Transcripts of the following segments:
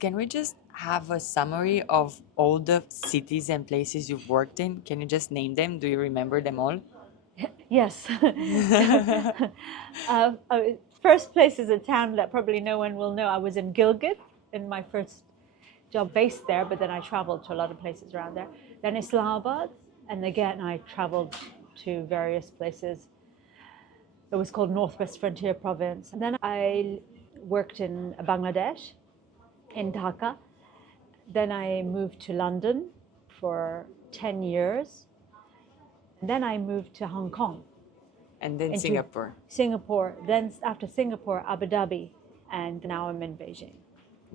Can we just have a summary of all the cities and places you've worked in? Can you just name them? Do you remember them all? Yes. So, first place is a town that probably no one will know. I was in Gilgit in my first job based there, but then I traveled to a lot of places around there. Then Islamabad, and again I traveled to various places. It was called Northwest Frontier Province. And then I worked in Bangladesh, in Dhaka. Then I moved to London for 10 years. And then I moved to Hong Kong, And then into Singapore. Singapore. Then after Singapore, Abu Dhabi, and now I'm in Beijing.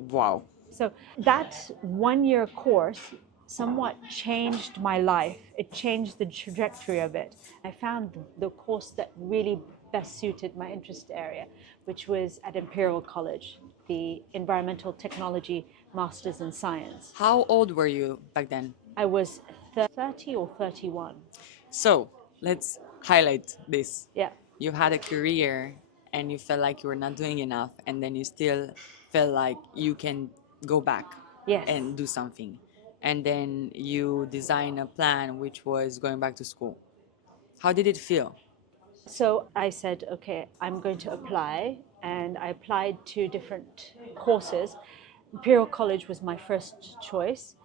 Wow. So that 1 year course somewhat changed my life. It changed the trajectory of it. I found the course that really best suited my interest area, which was at Imperial College, the Environmental Technology Masters in Science. How old were you back then? I was 30 or 31. So let's highlight this. Yeah. You had a career and you felt like you were not doing enough, and then you still felt like you can go back Yes. and do something. And then you design a plan which was going back to school. How did it feel? So I said, okay, I'm going to apply. And I applied to different courses. Imperial College was my first choice.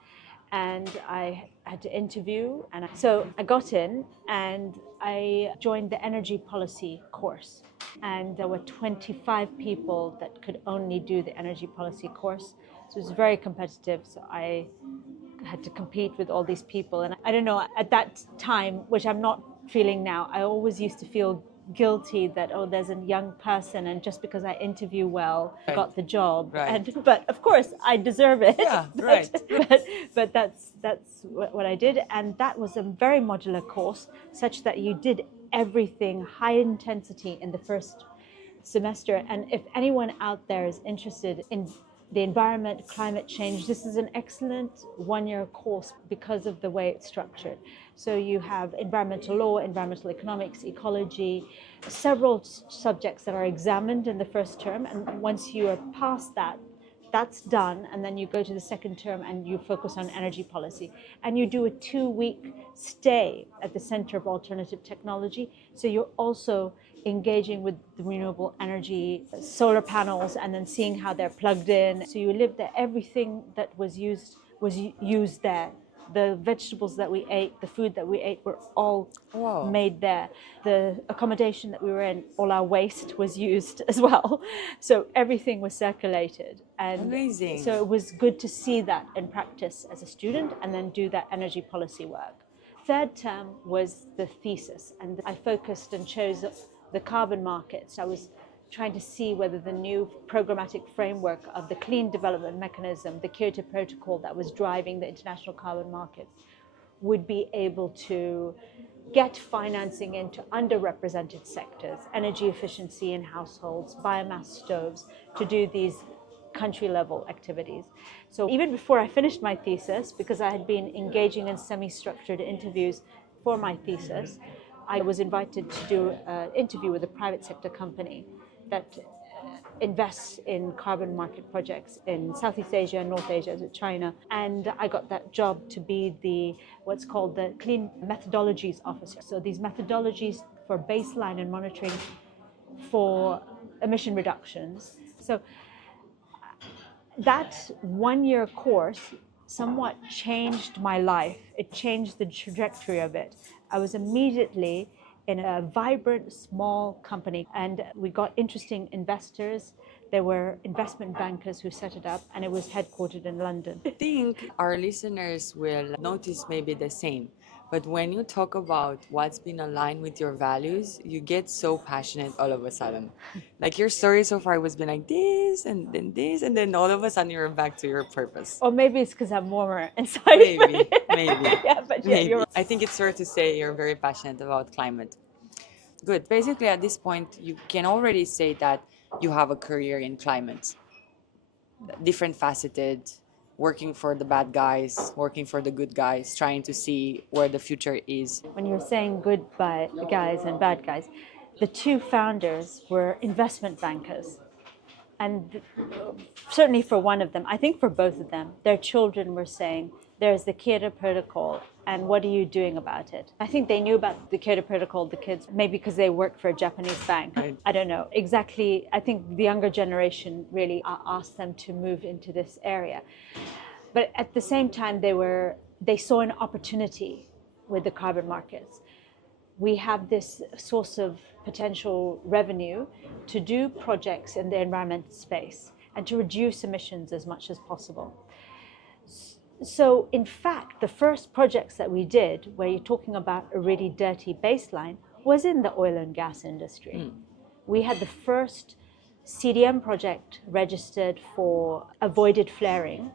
And I had to interview. And so I got in and I joined the energy policy course. And there were 25 people that could only do the energy policy course. So it was very competitive. So I had to compete with all these people. And I don't know, at that time, which I'm not feeling now, I always used to feel guilty that, oh, there's a young person and just because I interview well, I got the job. Right. But of course I deserve it. Yeah, but, right. but that's what I did. And that was a very modular course, such that you did everything high intensity in the first semester. And if anyone out there is interested in the environment, climate change, this is an excellent 1 year course because of the way it's structured. So you have environmental law, environmental economics, ecology, several subjects that are examined in the first term. And once you are past that, that's done, and then you go to the second term and you focus on energy policy. And you do a 2 week stay at the Center of Alternative Technology. So you're also engaging with the renewable energy, solar panels, and then seeing how they're plugged in. So you live there. Everything that was used there. The vegetables that we ate, the food that we ate were all Wow. made there. The accommodation that we were in, all our waste was used as well. So everything was circulated. And Amazing. so it was good to see that in practice as a student and then do that energy policy work. Third term was the thesis, and I focused and chose the carbon markets. I was trying to see whether the new programmatic framework of the Clean Development Mechanism, the Kyoto Protocol that was driving the international carbon markets, would be able to get financing into underrepresented sectors, energy efficiency in households, biomass stoves, to do these country level activities. So even before I finished my thesis, because I had been engaging in semi-structured interviews for my thesis, I was invited to do an interview with a private sector company that invests in carbon market projects in Southeast Asia and North Asia, China. And I got that job to be the what's called the Clean Methodologies Officer. So these methodologies for baseline and monitoring for emission reductions. So that 1 year course somewhat changed my life. It changed the trajectory of it. I was immediately in a vibrant small company, and we got interesting investors. There were investment bankers who set it up, and it was headquartered in London. I think our listeners will notice maybe the same. But when you talk about what's been aligned with your values, you get so passionate all of a sudden. Like your story so far was been like this, and then all of a sudden you're back to your purpose. Or maybe it's because I'm warmer inside. Maybe, maybe. Yeah, but yeah, Maybe. you're right. I think it's fair to say you're very passionate about climate. Good. Basically, at this point, you can already say that you have a career in climate, different faceted, working for the bad guys, working for the good guys, trying to see where the future is. When you're saying good guys and bad guys, the two founders were investment bankers. And certainly for one of them, I think for both of them, their children were saying, there's the Kyoto Protocol, and what are you doing about it? I think they knew about the Kyoto Protocol, the kids, maybe because they worked for a Japanese bank. Right. I don't know exactly. I think the younger generation really asked them to move into this area. But at the same time, they saw an opportunity with the carbon markets. We have this source of potential revenue to do projects in the environmental space and to reduce emissions as much as possible. So in fact, the first projects that we did, where you're talking about a really dirty baseline, was in the oil and gas industry. We had the first CDM project registered for avoided flaring.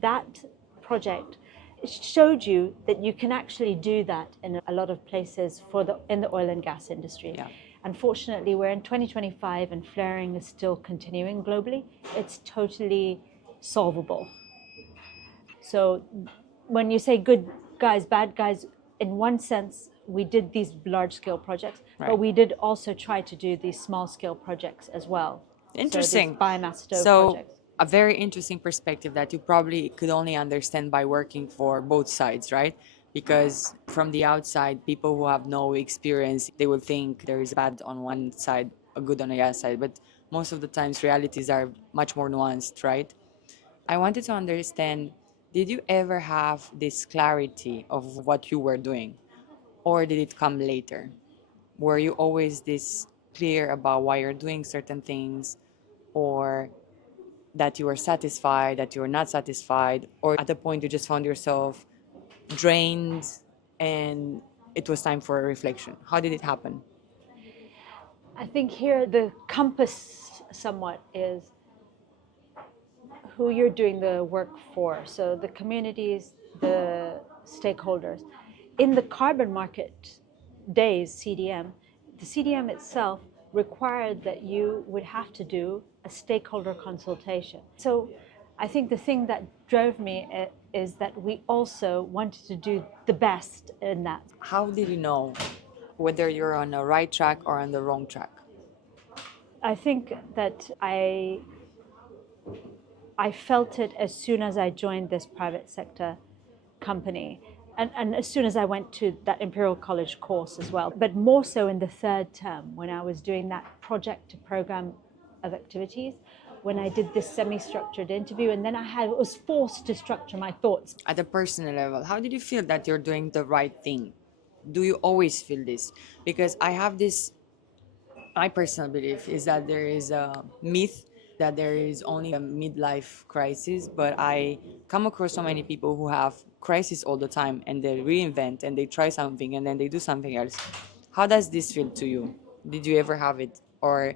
That project showed you that you can actually do that in a lot of places in the oil and gas industry. Yeah. Unfortunately, we're in 2025 and flaring is still continuing globally. It's totally solvable. So when you say good guys, bad guys, in one sense, we did these large-scale projects, Right. but we did also try to do these small-scale projects as well. Interesting. So these biomass stove So projects. a very interesting perspective that you probably could only understand by working for both sides, right? Because from the outside, people who have no experience, they will think there is bad on one side, a good on the other side. But most of the times, realities are much more nuanced, right? I wanted to understand, did you ever have this clarity of what you were doing, or did it come later? Were you always this clear about why you're doing certain things, or that you were satisfied, that you were not satisfied, or at the point you just found yourself drained and it was time for a reflection? How did it happen? I think here the compass somewhat is who you're doing the work for. So the communities, the stakeholders. In the carbon market days, CDM, the CDM itself required that you would have to do a stakeholder consultation. So I think the thing that drove me is that we also wanted to do the best in that. How did you know whether you're on the right track or on the wrong track? I think that I felt it as soon as I joined this private sector company. And as soon as I went to that Imperial College course as well, but more so in the third term when I was doing that project to program of activities, when I did this semi-structured interview, and then was forced to structure my thoughts. At a personal level, how did you feel that you're doing the right thing? Do you always feel this? Because I have this, my personal belief is that there is a myth that there is only a midlife crisis, but I come across so many people who have crisis all the time and they reinvent and they try something and then they do something else. How does this feel to you? Did you ever have it? Or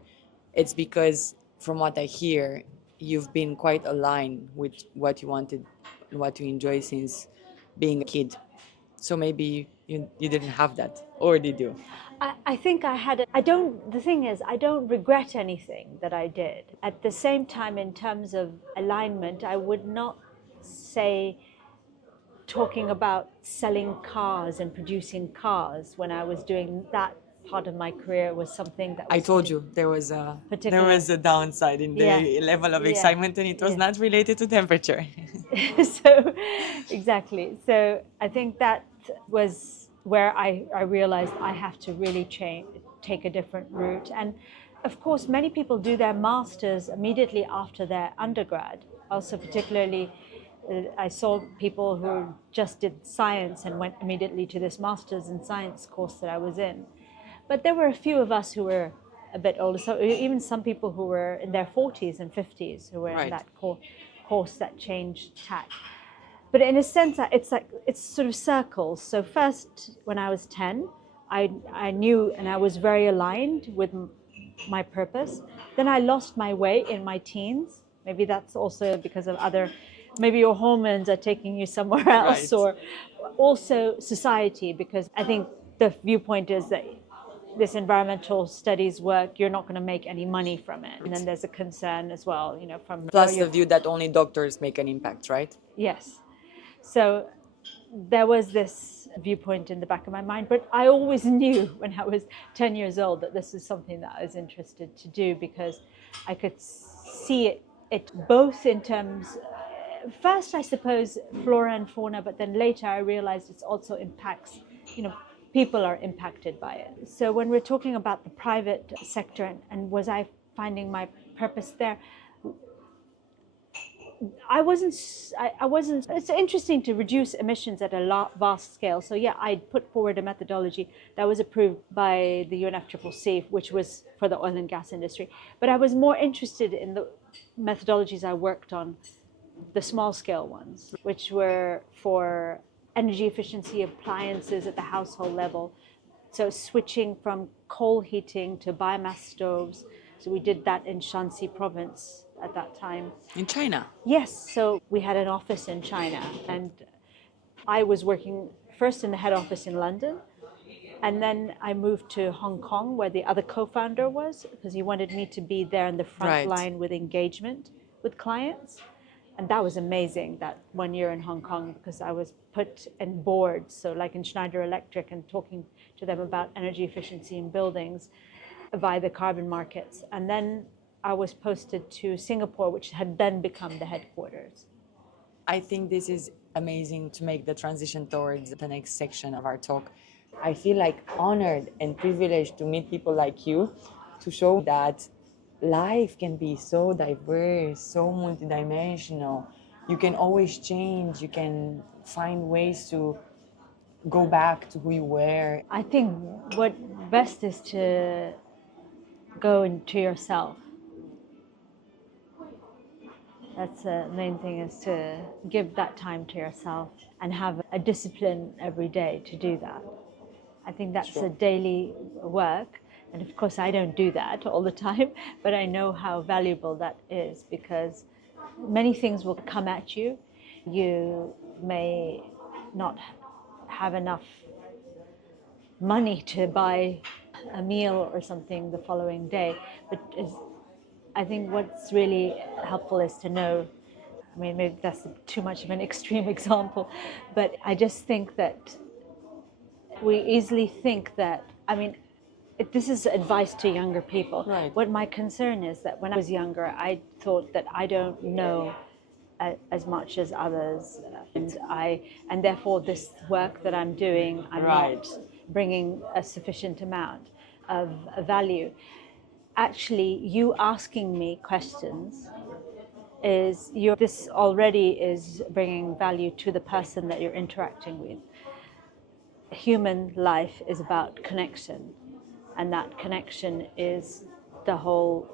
it's because from what I hear, you've been quite aligned with what you wanted and what you enjoy since being a kid. So maybe you didn't have that, or did you? I think I had it. The thing is, I don't regret anything that I did. At the same time, in terms of alignment, I would not say talking about selling cars and producing cars when I was doing that part of my career was something that was I told you there particular. was a downside in the Yeah. level of Yeah. excitement, and it was Yeah. not related to temperature. So exactly. So I think that was where I realized I have to really take a different route. And of course, many people do their masters immediately after their undergrad. Also, particularly, I saw people who just did science and went immediately to this master's in science course that I was in. But there were a few of us who were a bit older, so even some people who were in their 40s and 50s who were in Right. that course that changed tack. But in a sense, it's sort of circles. So first, when I was 10, I knew and I was very aligned with my purpose. Then I lost my way in my teens. Maybe that's also because of maybe your hormones are taking you somewhere else, Right. or also society, because I think the viewpoint is that this environmental studies work, you're not going to make any money from it. And then there's a concern as well, from Plus the view that only doctors make an impact, right? Yes. So there was this viewpoint in the back of my mind, but I always knew when I was 10 years old that this is something that I was interested to do, because I could see it both in terms, first I suppose flora and fauna, but then later I realized it also impacts, people are impacted by it. So when we're talking about the private sector, and was I finding my purpose there, I wasn't. I wasn't. It's interesting to reduce emissions at a vast scale. So yeah, I put forward a methodology that was approved by the UNFCCC, which was for the oil and gas industry. But I was more interested in the methodologies I worked on, the small scale ones, which were for energy efficiency appliances at the household level. So switching from coal heating to biomass stoves. So we did that in Shanxi province at that time. In China? Yes, so we had an office in China, and I was working first in the head office in London, and then I moved to Hong Kong where the other co-founder was, because he wanted me to be there in the front Right. line with engagement with clients. And that was amazing, that 1 year in Hong Kong, because I was put in boards, so like in Schneider Electric, and talking to them about energy efficiency in buildings via the carbon markets. And then I was posted to Singapore, which had then become the headquarters. I think this is amazing to make the transition towards the next section of our talk. I feel like honored and privileged to meet people like you, to show that life can be so diverse, so multidimensional. You can always change, you can find ways to go back to who you were. I think what best is to go into yourself. That's the main thing, is to give that time to yourself and have a discipline every day to do that. I think that's Sure. a daily work. And of course, I don't do that all the time, but I know how valuable that is, because many things will come at you. You may not have enough money to buy a meal or something the following day, but I think what's really helpful is to know, I mean, maybe that's too much of an extreme example, but I just think that we easily think that, I mean, this is advice to younger people. Right. What my concern is that when I was younger, I thought that I don't know as much as others, and therefore this work that I'm doing, I'm Right. not bringing a sufficient amount of value. Actually, you asking me questions this already is bringing value to the person that you're interacting with. Human life is about connection, and that connection is the whole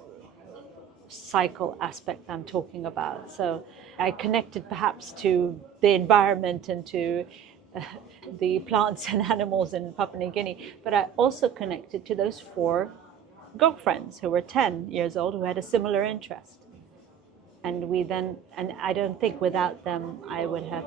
cycle aspect I'm talking about. So I connected perhaps to the environment and to the plants and animals in Papua New Guinea, but I also connected to those 4 girlfriends who were 10 years old who had a similar interest. And I don't think without them I would have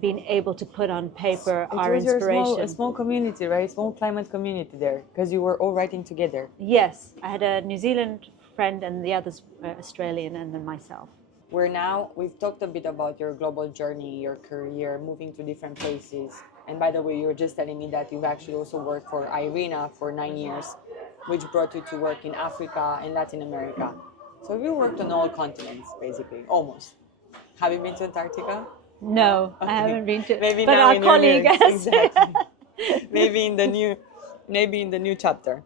been able to put on paper our inspiration. A small community, right? Small climate community there, because you were all writing together. Yes, I had a New Zealand friend, and the others were Australian, and then myself. We've talked a bit about your global journey, your career, moving to different places. And by the way, you were just telling me that you've actually also worked for IRENA for 9 years, which brought you to work in Africa and Latin America. So you worked on all continents, basically, almost. Have you been to Antarctica? No, Okay. I haven't been to. Maybe but now our in your colleague lyrics, has. exactly. maybe in the new chapter.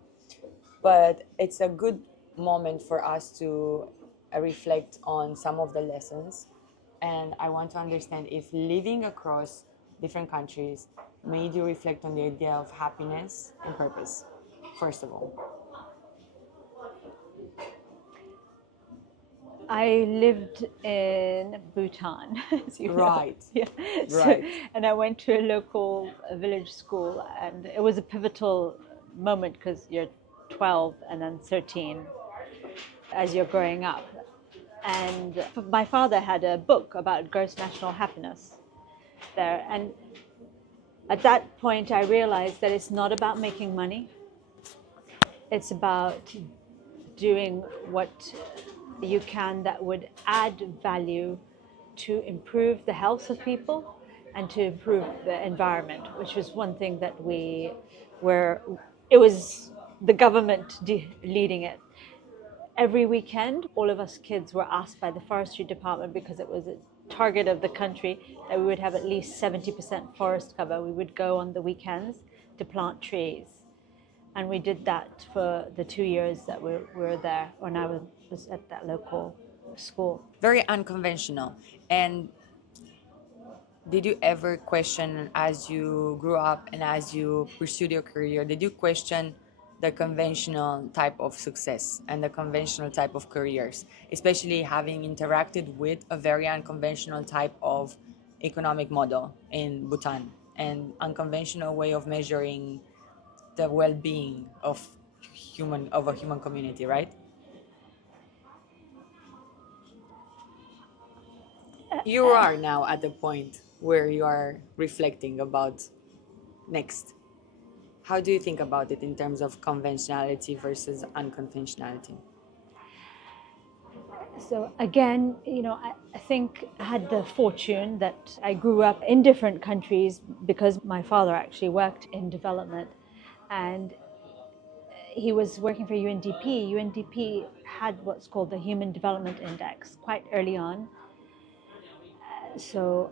But it's a good moment for us to reflect on some of the lessons. And I want to understand if living across different countries made you reflect on the idea of happiness and purpose, first of all. I lived in Bhutan, as you know. Right. Yeah. Right. And I went to a local village school, and it was a pivotal moment because you're 12 and then 13 as you're growing up. And my father had a book about gross national happiness there. And at that point, I realized that it's not about making money. It's about doing what you can that would add value to improve the health of people and to improve the environment, which was one thing that it was the government leading it. every weekend, all of us kids were asked by the forestry department, because it was a target of the country, that we would have at least 70% forest cover. We would go on the weekends to plant trees. And we did that for the 2 years that we were there when I was at that local school. Very unconventional. And did you ever question, as you grew up and as you pursued your career, did you question the conventional type of success and the conventional type of careers, especially having interacted with a very unconventional type of economic model in Bhutan and unconventional way of measuring the well-being of a human community, right? You are now at the point where you are reflecting about next. How do you think about it in terms of conventionality versus unconventionality? So again, I think I had the fortune that I grew up in different countries because my father actually worked in development, and he was working for UNDP. UNDP had what's called the Human Development Index quite early on. So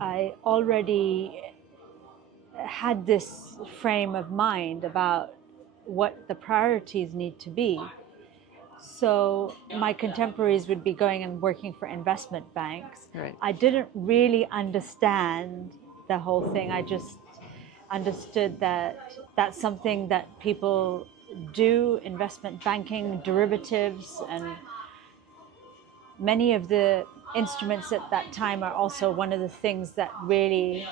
I already had this frame of mind about what the priorities need to be. So my contemporaries would be going and working for investment banks. Right. I didn't really understand the whole thing. I just understood that that's something that people do, investment banking, derivatives, and many of the instruments at that time are also one of the things that really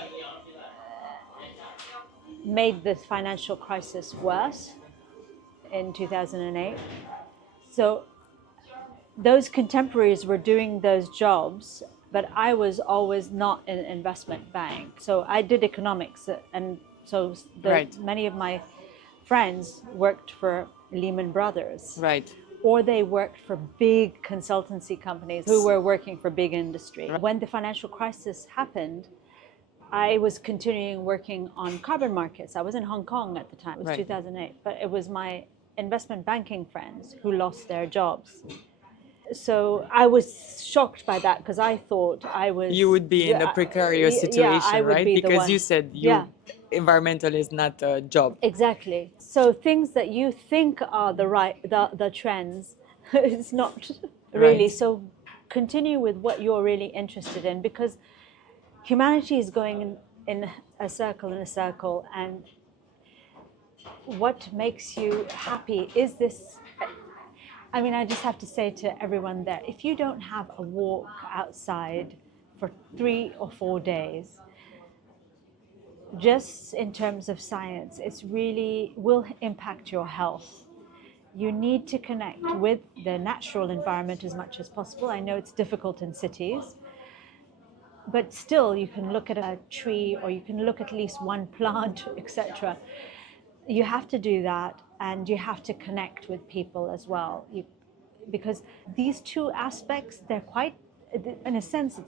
made the financial crisis worse in 2008. So those contemporaries were doing those jobs, but I was always not in an investment bank. So I did economics, and so Right. many of my friends worked for Lehman Brothers. Right. Or they worked for big consultancy companies who were working for big industry. When the financial crisis happened, I was continuing working on carbon markets. I was in Hong Kong at the time. It was Right. 2008. But it was my investment banking friends who lost their jobs. So I was shocked by that because I thought I was. You would be in a precarious situation, I would right? be the Because one. you said Yeah, environmental is not a job. exactly. So things that you think are the trends, it's not really. Right. So continue with what you're really interested in, because humanity is going in a circle, and what makes you happy is this. I mean, I just have to say to everyone there, if you don't have a walk outside for 3 or 4 days, just in terms of science, it's really will impact your health. You need to connect with the natural environment as much as possible. I know it's difficult in cities, but still you can look at a tree, or you can look at least one plant, etc. You have to do that, and you have to connect with people as well. Because these two aspects, they're quite, in a sense,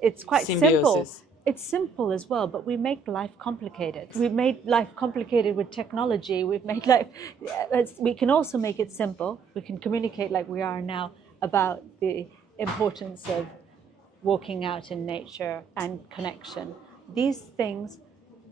it's quite simple. Symbiosis. It's simple as well, but we make life complicated. We've made life complicated with technology. We've made life. We can also make it simple. We can communicate like we are now about the importance of walking out in nature and connection. These things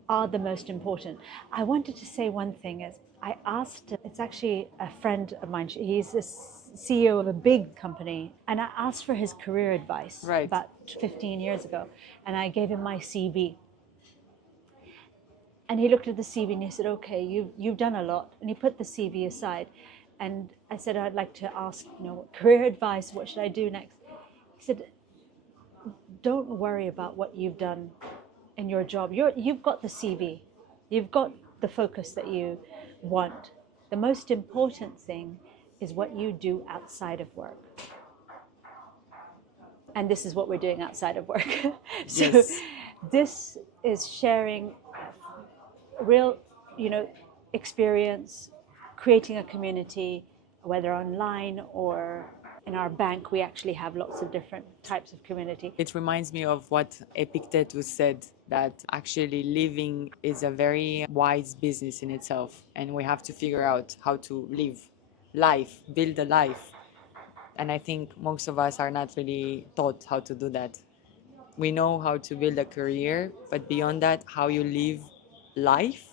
are the most important. I wanted to say one thing is I asked, it's actually a friend of mine, he's the CEO of a big company, and I asked for his career advice Right. about 15 years ago, and I gave him my CV. And he looked at the CV and he said, okay, you've done a lot. And he put the CV aside. And I said, I'd like to ask, career advice, what should I do next? He said, don't worry about what you've done in your job. You've got the CV. You've got the focus that you want. The most important thing is what you do outside of work. And this is what we're doing outside of work. So Yes. this is sharing real, experience, creating a community, whether online or in our bank. We actually have lots of different types of community. It reminds me of what Epictetus said, that actually living is a very wise business in itself, and we have to figure out how to live life, build a life And I think most of us are not really taught how to do that. We know how to build a career, but beyond that, how you live life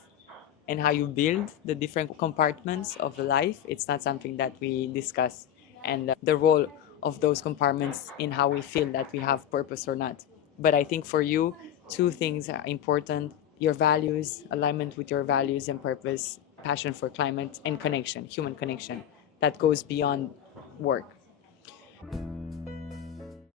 and how you build the different compartments of life, it's not something that we discuss. And the role of those compartments in how we feel that we have purpose or not. But I think for you, two things are important: your values, alignment with your values and purpose, passion for climate, and connection, human connection that goes beyond work.